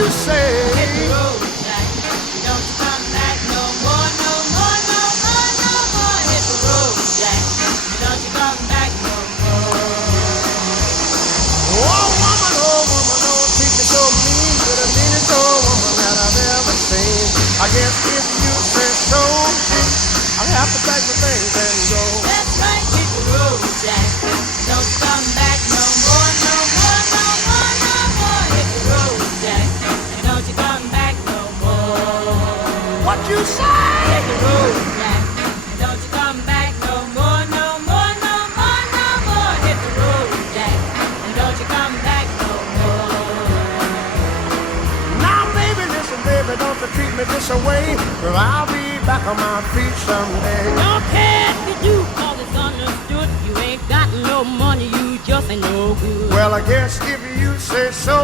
you say? Hit the road, Jack. Don't you come back no more, no more, no more, no more. Hit the road, Jack. Don't you come back no more. Oh woman, don't treat me so mean. You're the meanest old woman that I've ever seen. I guess if you say so, I'll have to pack my things and go. That's right, hit the road, Jack. Don't you come back no more, no more, no more, no more. Hit the road, Jack. And don't you come back no more. What you say? Hit the road, Jack. And don't you come back no more, no more, no more, no more. Hit the road, Jack. And don't you come back no more. Now, baby, listen, baby, don't you treat me this way. Well, I'll be back on my feet someday. Don't care if you do, cause it's understood. You ain't got no money, you just ain't no good. Well, I guess if you say so,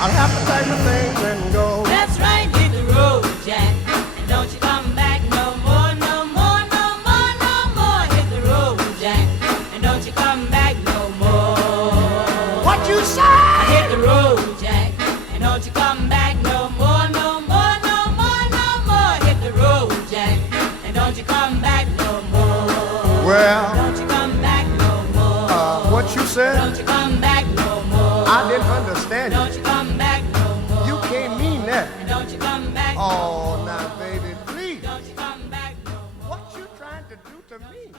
I'll have to pack my things and go. That's right, hit the road, Jack. And don't you come back no more, no more, no more, no more. Hit the road, Jack. And don't you come back no more. What you say? I hit the road, Jack. And don't you come back no more, no more, no more, no more. Hit the road, Jack. And don't you come back no more. Well, Don't you come back no more. what you said? Don't you come back no more. I didn't understand Don't it. you come back no more. You can't mean that. And don't you come back no Oh, more. now, baby, please. Don't you come back no more. What you trying to do to me?